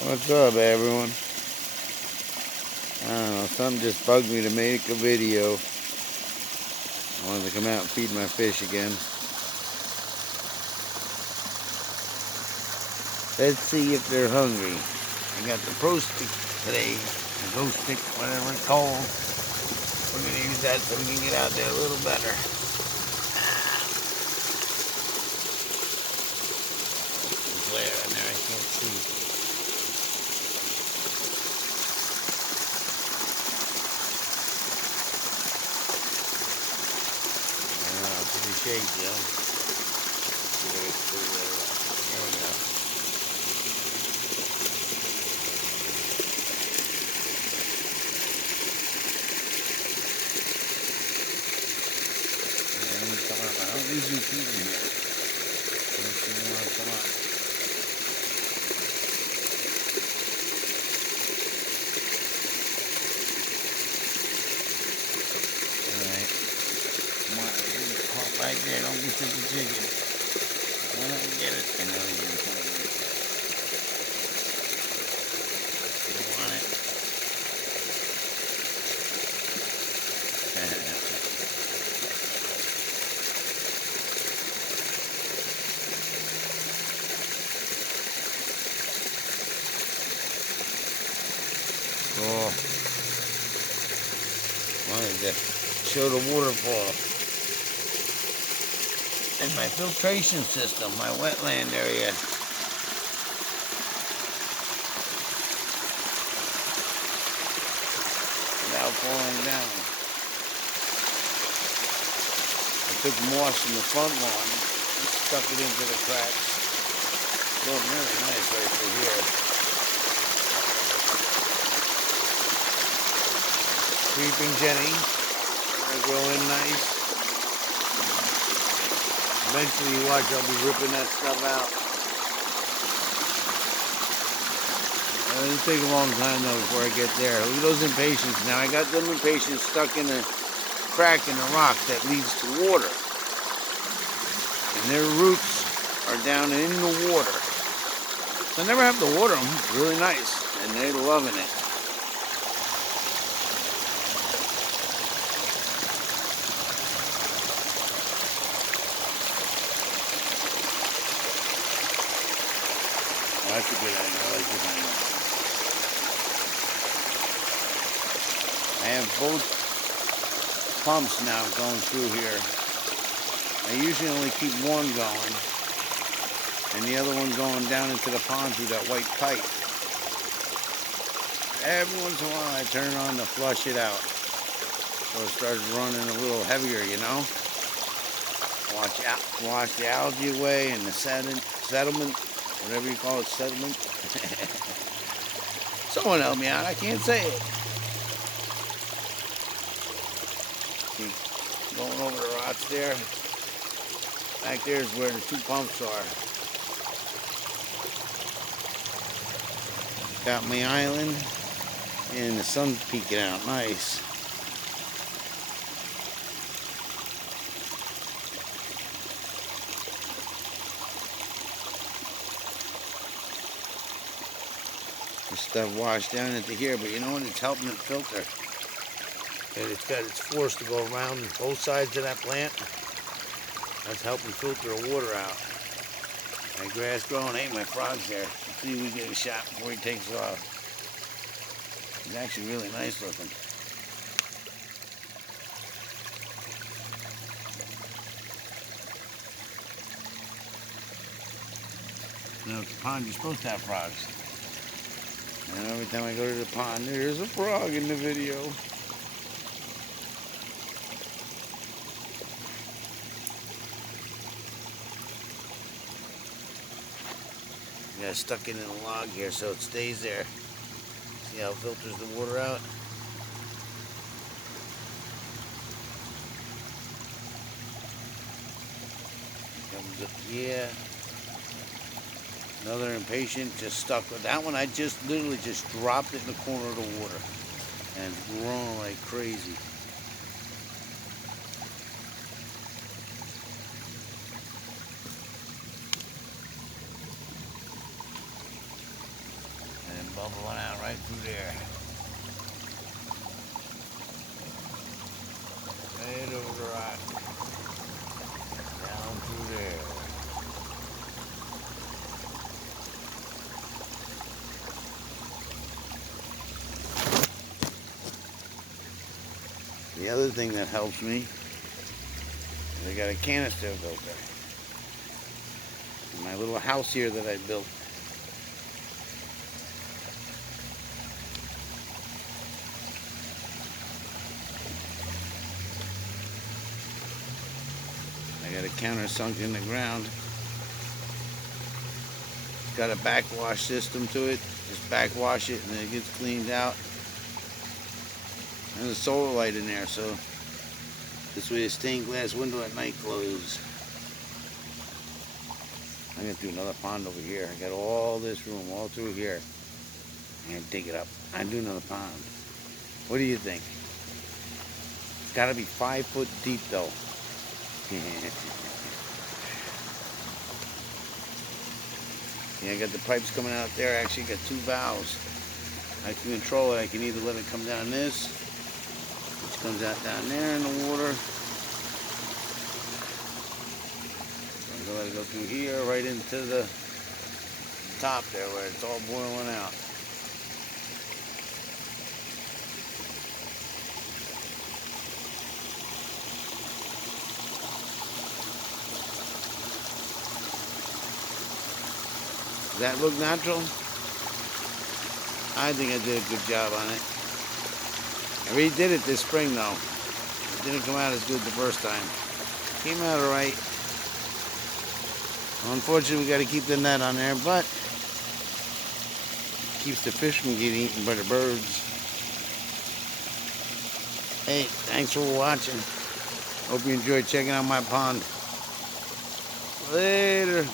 What's up, everyone? I don't know, something just bugged me to make a video. I wanted to come out and feed my fish again. Let's see if they're hungry. I got the pro stick today, the ghost stick, whatever it's called. We're going to use that so we can get out there a little better. Glare in there, I can't see. Pretty shady, yeah. Here we go. Come on, I don't usually feed them here. Let's see if they want to come up. Alright. Come on, hop right there, don't be such a chicken. Why don't we get it? I know he's going to come in. You want it? Cool. Wanted to show the waterfall and my filtration system, my wetland area. Without falling down. I took moss from the front lawn and stuck it into the cracks. It's looking really nice right through here. Creeping Jenny, they're growing nice. Eventually, you watch, I'll be ripping that stuff out. It'll take a long time though before I get there. Look at those impatiens. Now I got them impatiens stuck in a crack in the rock that leads to water. And their roots are down in the water. So I never have to water them. It's really nice. And they're loving it. That's a good angle. I like this angle. I have both pumps now going through here. I usually only keep one going, and the other one going down into the pond through that white pipe. Every once in a while I turn it on to flush it out. So it starts running a little heavier, you know. Wash the algae away and the settlement. Whatever you call it, settlement. Someone help me out, I can't say it. Keep going over the rocks there. Back there is where the two pumps are. Got my island and the sun's peeking out, nice. This stuff washed down into here, but you know what? It's helping it filter. And it's forced to go around both sides of that plant. That's helping filter the water out. My grass growing, hey, my frog's there. Let's see if we get a shot before he takes off. He's actually really nice looking. You know, at the pond, you're supposed to have frogs. And every time I go to the pond, there's a frog in the video. I got stuck it in a log here so it stays there. See how it filters the water out? Comes up here. Another impatient just stuck with that one. I just literally just dropped it in the corner of the water and it's growing like crazy. bubbling out right through there. Right over the rock. Down through there. The other thing that helps me is I got a canister filter. My little house here that I built. I got a counter sunk in the ground. It's got a backwash system to it. Just backwash it and then it gets cleaned out. And a solar light in there, so this way the stained glass window at night glows. I'm gonna do another pond over here. I got all this room all through here. I'm gonna dig it up. I'm doing another pond. What do you think? It's gotta be 5 foot deep though. Yeah, I got the pipes coming out there. I actually got 2 valves. I can control it. I can either let it come down this, which comes out down there in the water. I'm gonna let it go through here, right into the top there where it's all boiling out. Does that look natural? I think I did a good job on it. I redid it this spring though. It didn't come out as good the first time. Came out alright. Unfortunately, we got to keep the net on there, but keeps the fish from getting eaten by the birds. Hey, thanks for watching. Hope you enjoyed checking out my pond. Later.